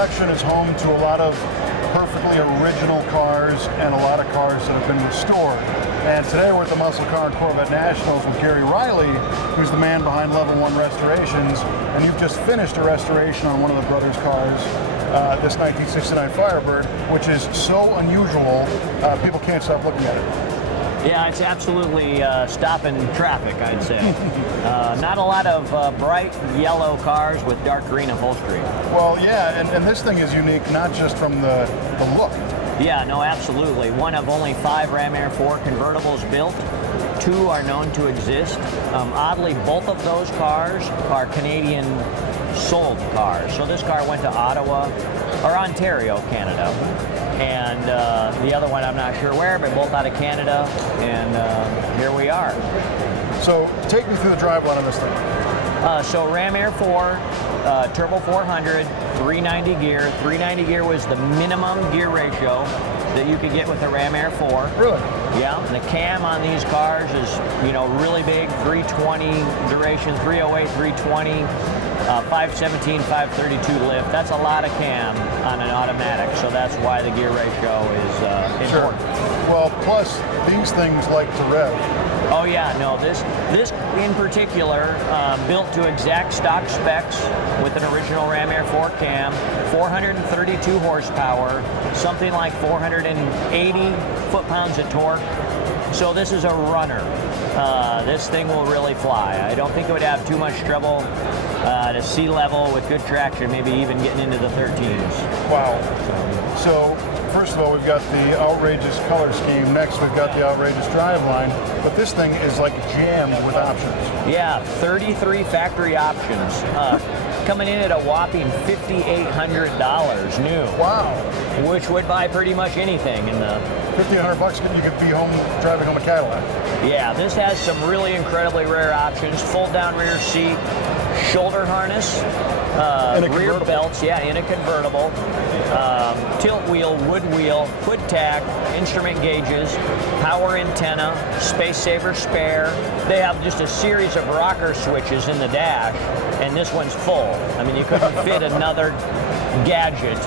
collection is home to a lot of perfectly original cars and a lot of cars that have been restored. And today we're at the Muscle Car and Corvette Nationals with Gary Riley, who's the man behind Level 1 Restorations, and you've just finished a restoration on one of the brothers' cars, this 1969 Firebird, which is so unusual, people can't stop looking at it. Yeah, it's absolutely stopping traffic, I'd say. Not a lot of bright yellow cars with dark green upholstery. Well, yeah, and this thing is unique not just from the look. Yeah, no, absolutely. One of only 5 Ram Air 4 convertibles built. 2 are known to exist. Oddly, both of those cars are Canadian sold cars. So this car went to Ottawa, or Ontario, Canada. And the other one I'm not sure where, but both out of Canada, and here we are. So take me through the driveline on this thing. So Ram Air 4, Turbo 400, 390 gear. 390 gear was the minimum gear ratio that you could get with a Ram Air 4. Really? Yeah, and the cam on these cars is, you know, really big, 320 duration, 308, 320. 517, 532 lift. That's a lot of cam on an automatic, so that's why the gear ratio is important. Well, plus these things like to rev. Oh yeah, no, this in particular, built to exact stock specs with an original Ram Air 4 cam, 432 horsepower, something like 480 foot-pounds of torque. So this is a runner. This thing will really fly. I don't think it would have too much trouble to sea level with good traction, maybe even getting into the 13s. Wow. So first of all, we've got the outrageous color scheme. Next, we've got the outrageous driveline. But this thing is like jammed with options. Yeah, 33 factory options. Coming in at a whopping $5,800 new. Wow. Which would buy pretty much anything in the $1,500, you could be home driving home a Cadillac. Yeah, this has some really incredibly rare options. Fold down rear seat, shoulder harness, rear belts, yeah, in a convertible, tilt wheel, wood wheel, hood tack, instrument gauges, power antenna, space saver spare. They have just a series of rocker switches in the dash, and this one's full. I mean, you couldn't fit another gadget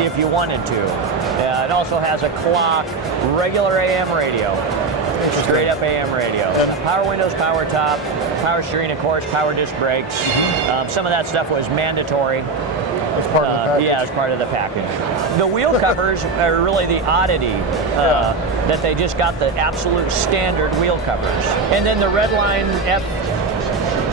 if you wanted to. It also has a clock, regular AM radio, straight up AM radio. Power windows, power top, power steering, of course, power disc brakes. Some of that stuff was mandatory. As part of the package. Yeah, as part of the package. The wheel covers are really the oddity, that they just got the absolute standard wheel covers. And then the Redline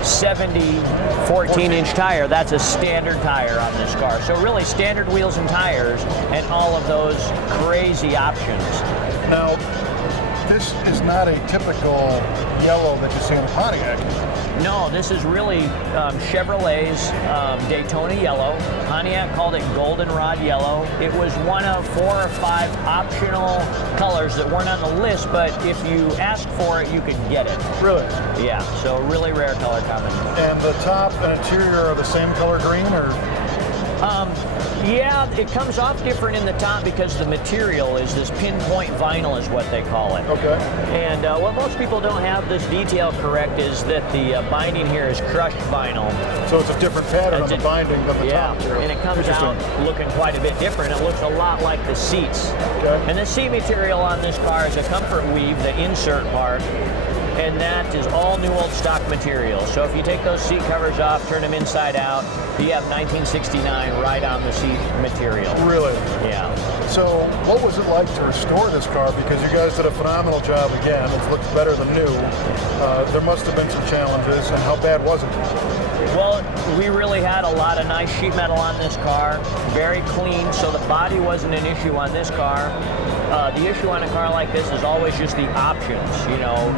F70 14-inch tire, that's a standard tire on this car. So really standard wheels and tires and all of those crazy options. Now, this is not a typical yellow that you see on the Pontiac. No, this is really Chevrolet's Daytona yellow. Pontiac called it goldenrod yellow. It was one of 4 or 5 optional colors that weren't on the list, but if you asked for it, you could get it. Really? Yeah, so really rare color combination. And the top and interior are the same color green, or? Yeah, it comes off different in the top because the material is this pinpoint vinyl is what they call it. Okay. And what most people don't have this detail correct is that the binding here is crushed vinyl. So it's a different pattern on the binding than the top material. And it comes out looking quite a bit different. It looks a lot like the seats. Okay. And the seat material on this car is a comfort weave, the insert part. And that is all new old stock material. So if you take those seat covers off, turn them inside out, you have 1969 right on the seat material. Really? Yeah. So what was it like to restore this car? Because you guys did a phenomenal job again. It looks better than new. There must have been some challenges, and how bad was it? Well, we really had a lot of nice sheet metal on this car, very clean, so the body wasn't an issue on this car. The issue on a car like this is always just the options, you know.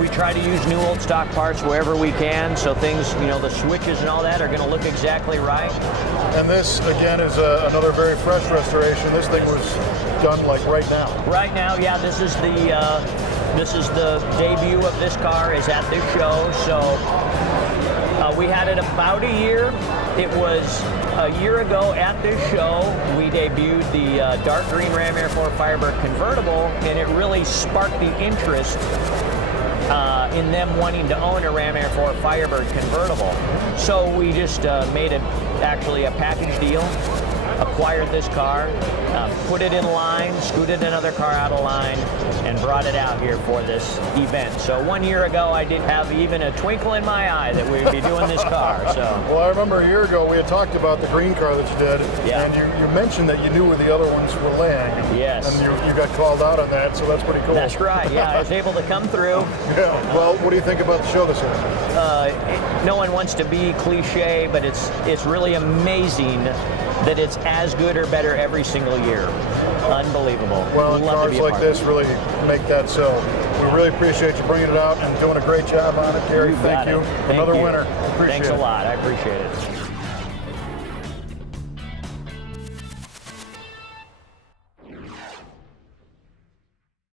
We try to use new old stock parts wherever we can, so things, you know, the switches and all that are going to look exactly right. And this, again, is another very fresh restoration. This thing was done like right now. Right now, yeah, this is the debut of this car is at this show, so we had it about a year. It was a year ago at this show, we debuted the dark green Ram Air 4 Firebird convertible, and it really sparked the interest in them wanting to own a Ram Air 4 Firebird convertible. So we just made actually a package deal acquired this car, put it in line, scooted another car out of line, and brought it out here for this event. So 1 year ago, I didn't have even a twinkle in my eye that we'd be doing this car. So. Well, I remember a year ago we had talked about the green car that you did, and you mentioned that you knew where the other ones were laying. Yes. And you got called out on that, so that's pretty cool. That's right. Yeah, I was able to come through. Yeah. Well, what do you think about the show this year? No one wants to be cliche, but it's really amazing that it's as good or better every single year. Unbelievable. Well, Love cars to be a like part this really make that so. We really appreciate you bringing it out and doing a great job on it, Gary. Thank you. Thank Another you. winner. Appreciate Thanks it. a lot. I appreciate it.